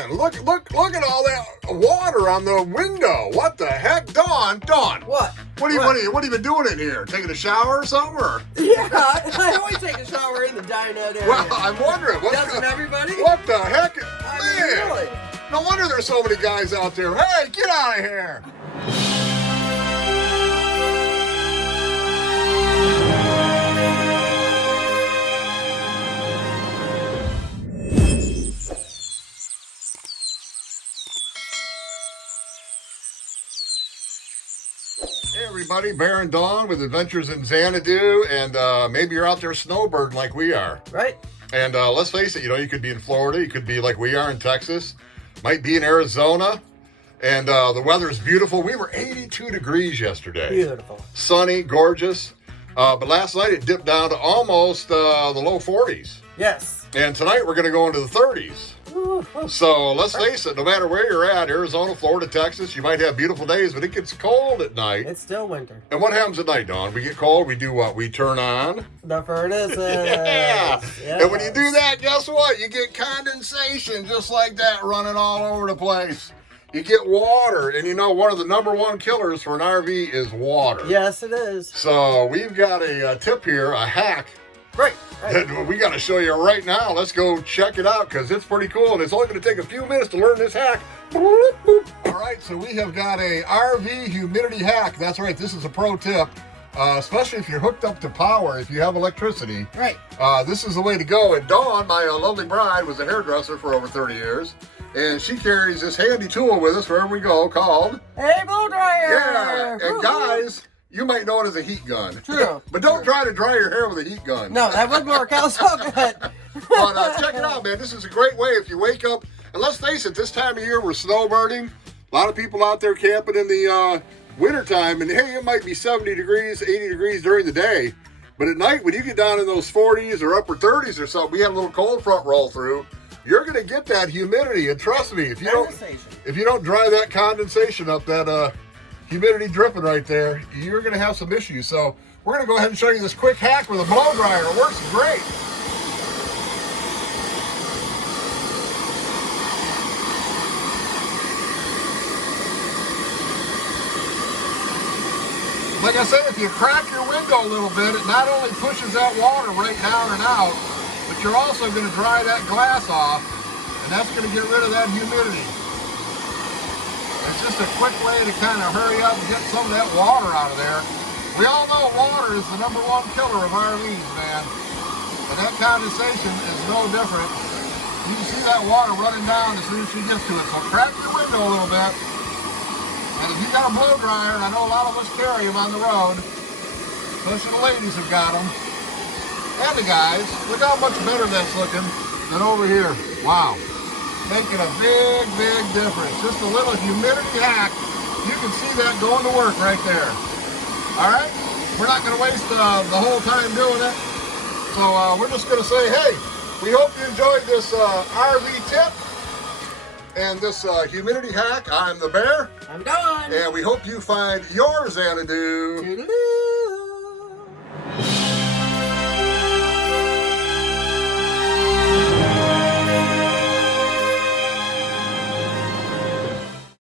man, look at all that water on the window. What the heck? Dawn. What? What have you been doing in here? Taking a shower or something? Or? Yeah, I always take a shower in the dinette area. Well, I'm wondering. Doesn't everybody? What the heck? I mean, really? No wonder there's so many guys out there. Hey, get out of here. Hey everybody, Bear and Dawn with Adventures in Xanadu, and maybe you're out there snowbirding like we are. Right. And let's face it, you could be in Florida, you could be like we are in Texas, might be in Arizona, and the weather's beautiful. We were 82 degrees yesterday. Beautiful. Sunny, gorgeous, but last night it dipped down to almost the low 40s. Yes. And tonight we're going to go into the 30s. So let's face it, no matter where you're at, Arizona, Florida, Texas, you might have beautiful days, but it gets cold at night. It's still winter. And what happens at night, Dawn? We get cold, we do what? We turn on. The furnace. Yeah. Yes. And when you do that, guess what? You get condensation just like that running all over the place. You get water, and one of the number one killers for an RV is water. Yes, it is. So we've got a tip here, a hack. Right. That we got to show you right now. Let's go check it out because it's pretty cool, and it's only going to take a few minutes to learn this hack. All right, so we have got a RV humidity hack. That's right, this is a pro tip, especially if you're hooked up to power, if you have electricity. Right. This is the way to go. And Dawn, my lovely bride, was a hairdresser for over 30 years, and she carries this handy tool with us wherever we go called... Hey, blow dryer! Yeah, and guys... You might know it as a heat gun. True. But don't try to dry your hair with a heat gun. No, that wouldn't work out so good. But check it out, man. This is a great way if you wake up. And let's face it, this time of year we're snowbirding. A lot of people out there camping in the wintertime. And hey, it might be 70 degrees, 80 degrees during the day. But at night, when you get down in those 40s or upper 30s or something, we had a little cold front roll through. You're going to get that humidity. And trust me, if you don't dry that condensation up, that... humidity dripping right there, you're going to have some issues. So we're going to go ahead and show you this quick hack with a blow dryer. It works great. Like I said, if you crack your window a little bit, it not only pushes that water right down and out, but you're also going to dry that glass off, and that's going to get rid of that humidity. It's just a quick way to kind of hurry up and get some of that water out of there. We all know water is the number one killer of RVs, man. And that condensation is no different. You can see that water running down as soon as she gets to it. So crack your window a little bit. And if you got a blow dryer, and I know a lot of us carry them on the road, especially the ladies have got them, and the guys, look how much better that's looking than over here. Wow. Making a big, big difference. Just a little humidity hack. You can see that going to work right there. All right? We're not going to waste the whole time doing it. So we're just going to say, hey, we hope you enjoyed this RV tip and this humidity hack. I'm the Bear. I'm Dawn. And we hope you find your Xanadu. Toodaloo.